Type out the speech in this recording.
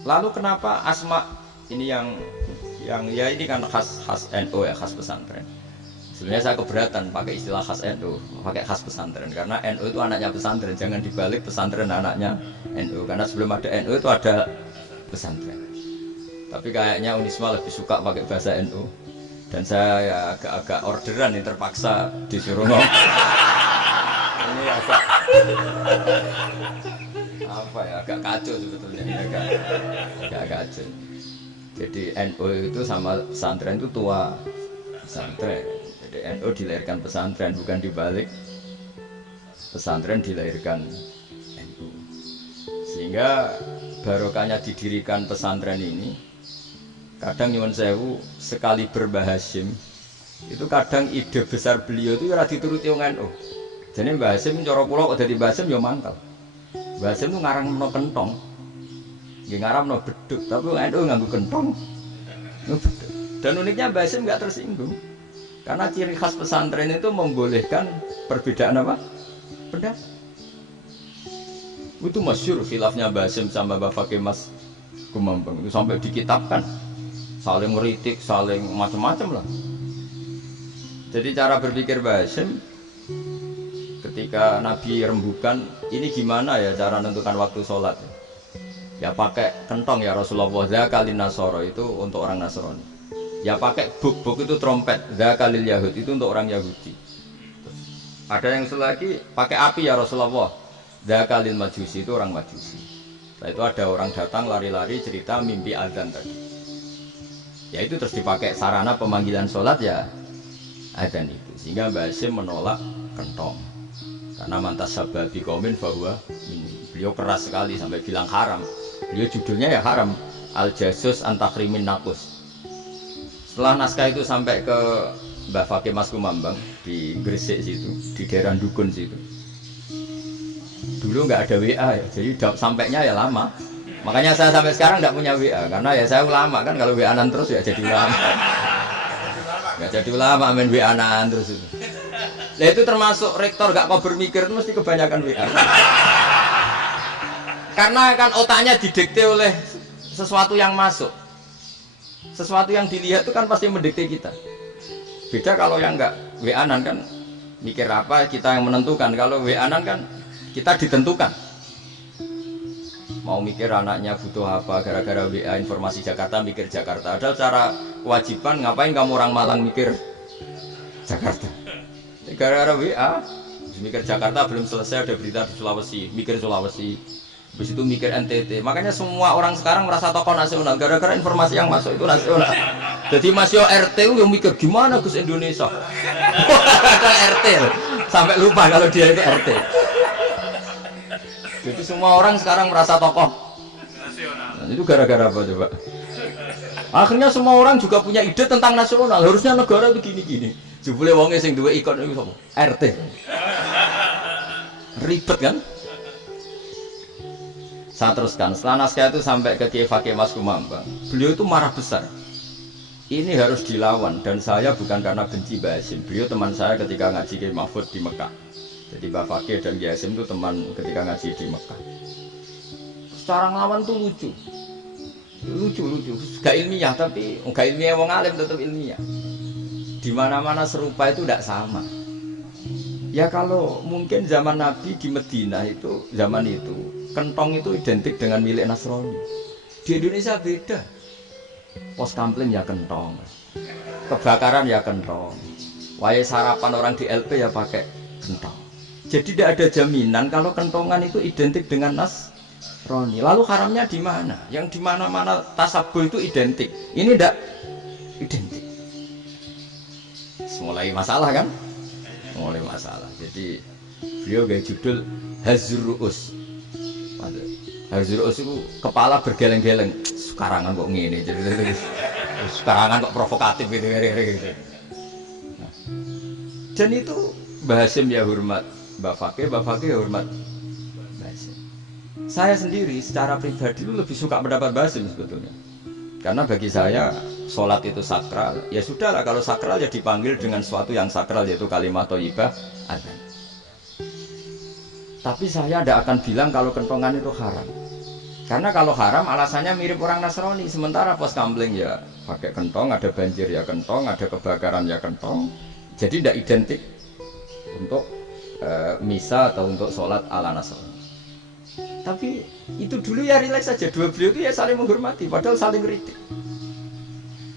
Lalu kenapa asma ini yang ya ini kan khas NU ya, khas pesantren. Sebenarnya saya keberatan pakai istilah khas NU, pakai khas pesantren karena NU itu anaknya pesantren, jangan dibalik pesantren anaknya NU karena sebelum ada NU itu ada pesantren. Tapi kayaknya Unisma lebih suka pakai bahasa NU dan saya ya agak-agak orderan yang terpaksa disuruh ngomong. Ini agak kacau sebetulnya ini agak kacau. Jadi NU itu sama pesantren itu tua pesantren. Jadi NU dilahirkan pesantren bukan dibalik pesantren dilahirkan NU. Sehingga barokahnya didirikan pesantren ini kadang nyuwun sewu sekali berbahasim itu kadang ide besar beliau itu ora dituruti wong NU. Jadi Mbah Hasim cara kula kok dadi Mbah Hasim ya mangkal. Mbah Hasim itu ngarangno kentong. Nggih ngaramno beduk, tapi wong NU nganggo kentong. Dan uniknya Mbah Hasim enggak tersinggung. Karena ciri khas pesantren itu membolehkan perbedaan apa? Pendapat. Itu masyhur khilafnya Mbah Hasim sama Mbah Fakih Mas Kumambang itu sampai dikitabkan. Saling ngeritik, saling macam-macam lah. Jadi cara berpikir Mbah Hasim ketika Nabi rembukan, ini gimana ya cara menentukan waktu sholat? Ya pakai kentong ya Rasulullah. Zakalin Nasoro itu untuk orang Nasrani. Ya pakai buk itu trompet. Zakalil Yahud itu untuk orang Yahudi. Ada yang lagi pakai api ya Rasulullah. Zakalil Majusi itu orang Majusi. Setelah itu ada orang datang lari-lari cerita mimpi azan tadi. Ya itu terus dipakai sarana pemanggilan sholat ya azan itu. Sehingga Mbah Hasim menolak kentong. Karena mantas sababi kaumin bahwa beliau keras sekali sampai bilang haram. Beliau judulnya ya haram. Al-Jasus Antakrimin Nakus. Setelah naskah itu sampai ke Mbah Fakih Mas Kumambang di Gresik situ, di daerah Dukun situ. Dulu nggak ada WA ya, jadi sampainya ya lama. Makanya saya sampai sekarang nggak punya WA karena ya saya ulama kan kalau WA-an terus ya jadi ulama. Nggak jadi ulama main WA-an terus itu. Nah itu termasuk rektor gak mau bermikir mesti kebanyakan WA. Karena kan otaknya didikte oleh sesuatu yang masuk. Sesuatu yang dilihat itu kan pasti mendikte kita. Beda kalau yang enggak WA-an kan mikir apa kita yang menentukan. Kalau WA-an kan kita ditentukan. Mau mikir anaknya butuh apa gara-gara WA informasi Jakarta mikir Jakarta. Ada cara kewajiban ngapain kamu orang Malang mikir Jakarta. Gara-gara WA, mikir Jakarta belum selesai ada berita di Sulawesi, mikir Sulawesi, habis itu mikir NTT. Makanya semua orang sekarang merasa tokoh nasional gara-gara informasi yang masuk itu nasional. Jadi Mas Yo RT yang mikir gimana Gus Indonesia, ada RT sampai lupa kalau dia itu RT. Jadi semua orang sekarang merasa tokoh nasional. Nah, itu gara-gara apa coba? Akhirnya semua orang juga punya ide tentang nasional. Harusnya negara itu gini-gini. Jebule wonge sing duwe ikon iku sapa? RT. Ribet kan? Saya teruskan. Setelah naskah itu sampai ke Kiai Fakih Mas Kumambang. Beliau itu marah besar. Ini harus dilawan dan saya bukan karena benci Mbah Hasim. Beliau teman saya ketika ngaji Kiai Mahfud di Mekah. Jadi Mbah Fakih dan Kiai Hasim itu teman ketika ngaji di Mekah. Secara nglawan tuh lucu. Lucu. Gak ilmiah tapi gak ilmiah wong alim tetap ilmiah. Di mana-mana serupa itu tidak sama. Ya kalau mungkin zaman Nabi di Medina itu zaman itu kentong itu identik dengan milik Nasrani. Di Indonesia beda. Pos kampleng ya kentong, kebakaran ya kentong, wae sarapan orang di LP ya pakai kentong. Jadi tidak ada jaminan kalau kentongan itu identik dengan Nasrani. Lalu haramnya di mana? Yang di mana-mana tasabuh itu identik. Ini tidak identik. Mulai masalah kan? Mulai masalah. Jadi beliau gaya judul Hazruus. Hazruus itu kepala bergeleng-geleng. Sekarangan kok ngene jadi sekarangan kok provokatif gitu. Nah. Dan itu Mbah Hasim ya hormat Mbah Fakih ya hormat Mbah Hasim. Saya sendiri secara pribadi itu lebih suka pendapat Mbah Hasim sebetulnya. Karena bagi saya sholat itu sakral, ya sudahlah kalau sakral ya dipanggil dengan sesuatu yang sakral yaitu kalimat thayyibah adzan. Tapi saya tidak akan bilang kalau kentongan itu haram. Karena kalau haram alasannya mirip orang Nasrani, sementara pos kamling ya pakai kentong, ada banjir ya kentong, ada kebakaran ya kentong. Jadi tidak identik untuk misa atau untuk sholat ala Nasrani. Tapi itu dulu ya relax saja, dua beliau itu ya saling menghormati, padahal saling kritik.